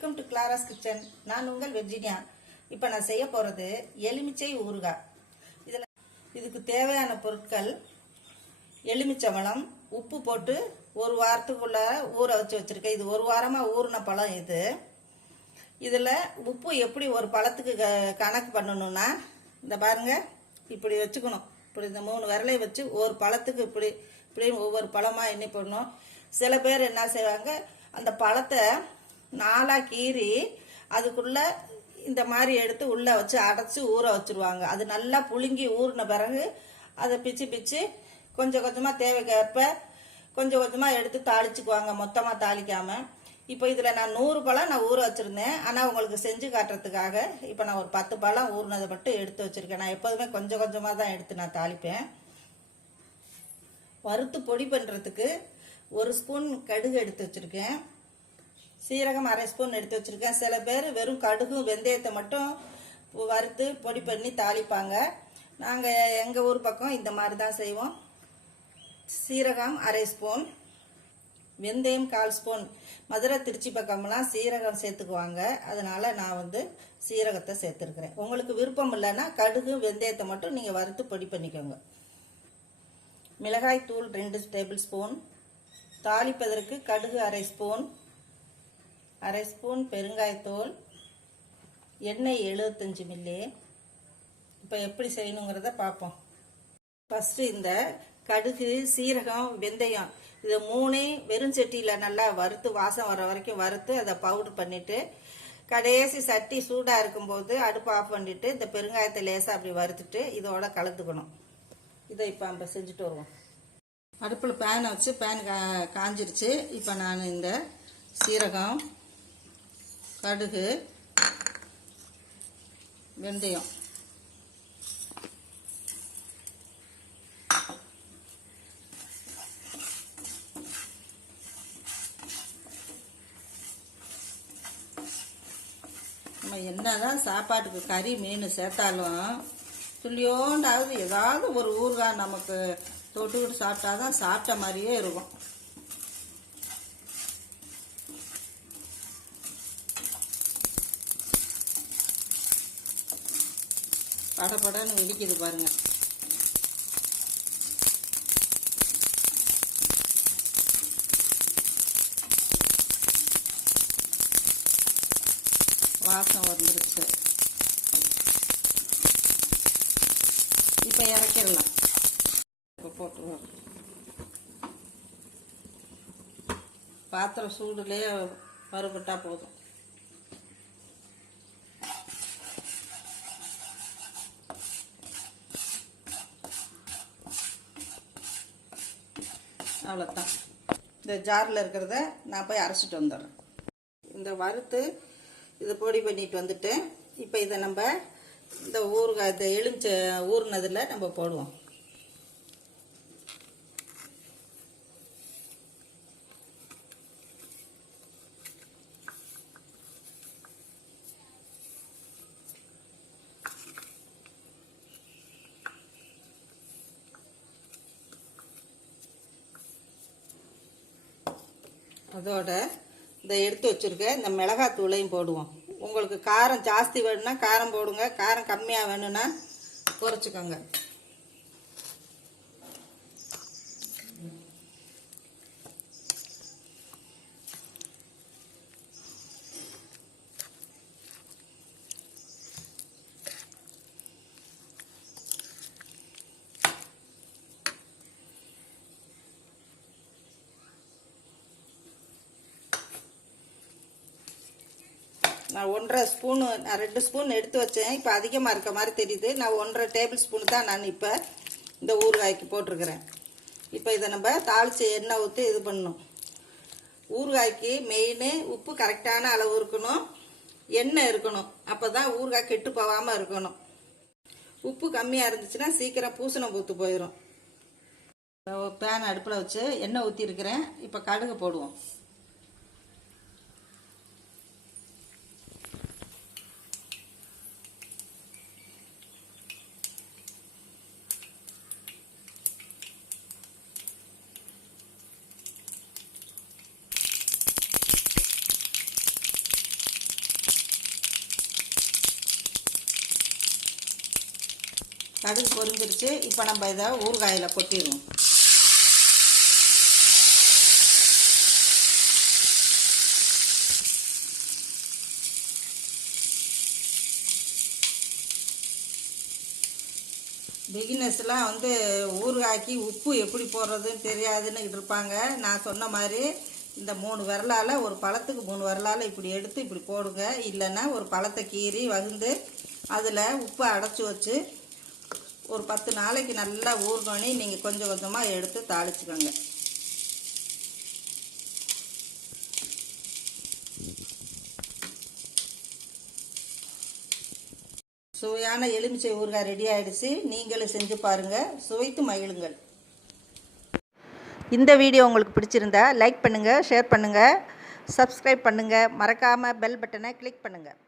Welcome to Clara's kitchen. நான் உங்கள் Virginia. இப்போ நான் செய்ய போகிறது எலுமிச்சை ஊறுகாய். இதுக்கு தேவையான பொருட்கள்: எலுமிச்சம்பழம், உப்பு போட்டு ஒரு வாரத்துக்குள்ள ஊற வச்சுருக்கேன். இது ஒரு வாரமாக ஊறின பழம். இதில் உப்பு எப்படி ஒரு பழத்துக்கு கணக்கு பண்ணணும்னா, இந்த பாருங்க, இப்படி வச்சுக்கணும். இப்படி இந்த 3 விரலை வச்சு ஒரு பழத்துக்கு இப்படி ஒவ்வொரு பழமாக எண்ணி போடணும். சில பேர் என்ன செய்வாங்க, அந்த பழத்தை 4 கீறி அதுக்குள்ள இந்த மாதிரி எடுத்து உள்ளே வச்சு அடைச்சி ஊற வச்சுருவாங்க. அது நல்லா புழுங்கி ஊறின பிறகு அதை பிச்சு கொஞ்சம் கொஞ்சமாக தேவைக்கேற்ப கொஞ்சம் கொஞ்சமாக எடுத்து தாளிச்சுக்குவாங்க, மொத்தமாக தாளிக்காமல். இப்போ இதில் நான் 100 பழம் நான் ஊற வச்சுருந்தேன். ஆனால் உங்களுக்கு செஞ்சு காட்டுறதுக்காக இப்போ நான் ஒரு 10 பழம் ஊறினதை மட்டும் எடுத்து வச்சுருக்கேன். நான் எப்போதுமே கொஞ்சம் கொஞ்சமாக தான் எடுத்து நான் தாளிப்பேன். வறுத்து பொடி பண்ணுறதுக்கு 1 ஸ்பூன் கடுகு எடுத்து வச்சுருக்கேன். சீரகம் 1/2 ஸ்பூன் எடுத்து வச்சுருக்கேன். சில பேர் வெறும் கடுகும் வெந்தயத்தை மட்டும் வறுத்து பொடி பண்ணி தாளிப்பாங்க. நாங்கள் எங்கள் ஊர் பக்கம் இந்த மாதிரி தான் செய்வோம். சீரகம் 1/2 ஸ்பூன், வெந்தயம் 1/4 ஸ்பூன். மதுரை திருச்சி பக்கம்லாம் சீரகம் சேர்த்துக்குவாங்க. அதனால் நான் சீரகத்தை சேர்த்துருக்குறேன். உங்களுக்கு விருப்பம் இல்லைன்னா கடுகு வெந்தயத்தை மட்டும் நீங்கள் வறுத்து பொடி பண்ணிக்கோங்க. மிளகாய் தூள் 2 டேபிள் ஸ்பூன். தாளிப்பதற்கு கடுகு 1/2 ஸ்பூன், 1/2 ஸ்பூன் பெருங்காயத்தூள், எண்ணெய் 75 மில்லி. இப்போ எப்படி செய்யணுங்கிறத பார்ப்போம். ஃபஸ்ட்டு இந்த கடுகு, சீரகம், வெந்தயம் இதை 3 வெறும் சட்டியில் நல்லா வறுத்து வாசம் வர வரைக்கும் வறுத்து அதை பவுடர் பண்ணிவிட்டு, கடைசி சட்டி சூடாக இருக்கும்போது அடுப்பு ஆஃப் பண்ணிவிட்டு இந்த பெருங்காயத்தை லேசாக அப்படி வறுத்துட்டு இதோட கலந்துக்கணும். இதை இப்போ நம்ம செஞ்சுட்டு வருவோம். அடுப்பில் பேனை வச்சு பேன் காஞ்சிருச்சு. இப்போ நான் இந்த சீரகம், கடுகு, வெந்தயம் நம்ம என்னதான் சாப்பாட்டுக்கு கறி மீன் சேர்த்தாலும் துளியோண்டாவது ஏதாவது ஒரு ஊறுகாய் நமக்கு தொட்டுக்கிட்டு சாப்பிட்டாதான் சாப்பிட்ட மாதிரியே இருக்கும். படப்படன்னு வெடிக்குது பாருங்க. வாசம் வந்துருச்சு. இப்போ இறக்கிடலாம். இப்போ போட்டுருவோம். பாத்திரம் சூடுலேயே வறுபட்டா போதும். அவ்வளோதான். இந்த ஜாரில் இருக்கிறத நான் போய் அரைச்சிட்டு வந்துடுறேன். இந்த வறுத்து இதை பொடி பண்ணிட்டு வந்துட்டு இப்போ இதை நம்ம இந்த ஊறுகாய், இந்த எலுமிச்சை ஊறுனதில் நம்ம போடுவோம். அதோட இந்த எடுத்து வச்சுருக்க இந்த மிளகாய் தூளையும் போடுவோம். உங்களுக்கு காரம் ஜாஸ்தி வேணும்னா காரம் போடுங்க, காரம் கம்மியாக வேணும்னா குறைச்சிக்கோங்க. நான் 1/2 ஸ்பூனு, நான் 2 ஸ்பூன் எடுத்து வச்சேன். இப்போ அதிகமாக இருக்க மாதிரி தெரியுது. நான் 1/2 டேபிள் ஸ்பூன் தான் நான் இப்போ இந்த ஊறுகாய்க்கு போட்டிருக்கிறேன். இப்போ இதை நம்ம தாளித்து எண்ணெய் ஊற்றி இது பண்ணணும். ஊறுகாய்க்கு மெயின் உப்பு கரெக்டான அளவு இருக்கணும், எண்ணெய் இருக்கணும். அப்போ தான் ஊறுகாய் கெட்டு போகாமல் இருக்கணும். உப்பு கம்மியாக இருந்துச்சுன்னா சீக்கிரம் பூசணம் பூத்து போயிடும். பேன் அடுப்பில் வச்சு எண்ணெய் ஊற்றிருக்கிறேன். இப்போ கடுகு போடுவோம். கடுகு பொரிஞ்சிருச்சு. இப்போ நம்ம இதை ஊறுகாயில் கொட்டிடுவோம். பிகினர்ஸ்லாம் வந்து ஊறுகாய்க்கு உப்பு எப்படி போடுறதுன்னு தெரியாதுன்னு இருப்பாங்க. நான் சொன்ன மாதிரி இந்த 3 விரலால், ஒரு பழத்துக்கு 3 விரலால் இப்படி எடுத்து இப்படி போடுங்க. இல்லைன்னா ஒரு பழத்தை கீறி வகுந்து அதில் உப்பை அடைச்சி வச்சு ஒரு 10 நாளைக்கு நல்லா ஊறுனோன்னே நீங்கள் கொஞ்சம் கொஞ்சமாக எடுத்து தாளிச்சுக்கோங்க. சுவையான எலுமிச்சை ஊறுகாய் ரெடி ஆகிடுச்சு. நீங்களும் செஞ்சு பாருங்கள், சுவைத்து மகிழுங்கள். இந்த வீடியோ உங்களுக்கு பிடிச்சிருந்தா லைக் பண்ணுங்கள், ஷேர் பண்ணுங்கள், சப்ஸ்கிரைப் பண்ணுங்கள், மறக்காமல் பெல் பட்டனை கிளிக் பண்ணுங்கள்.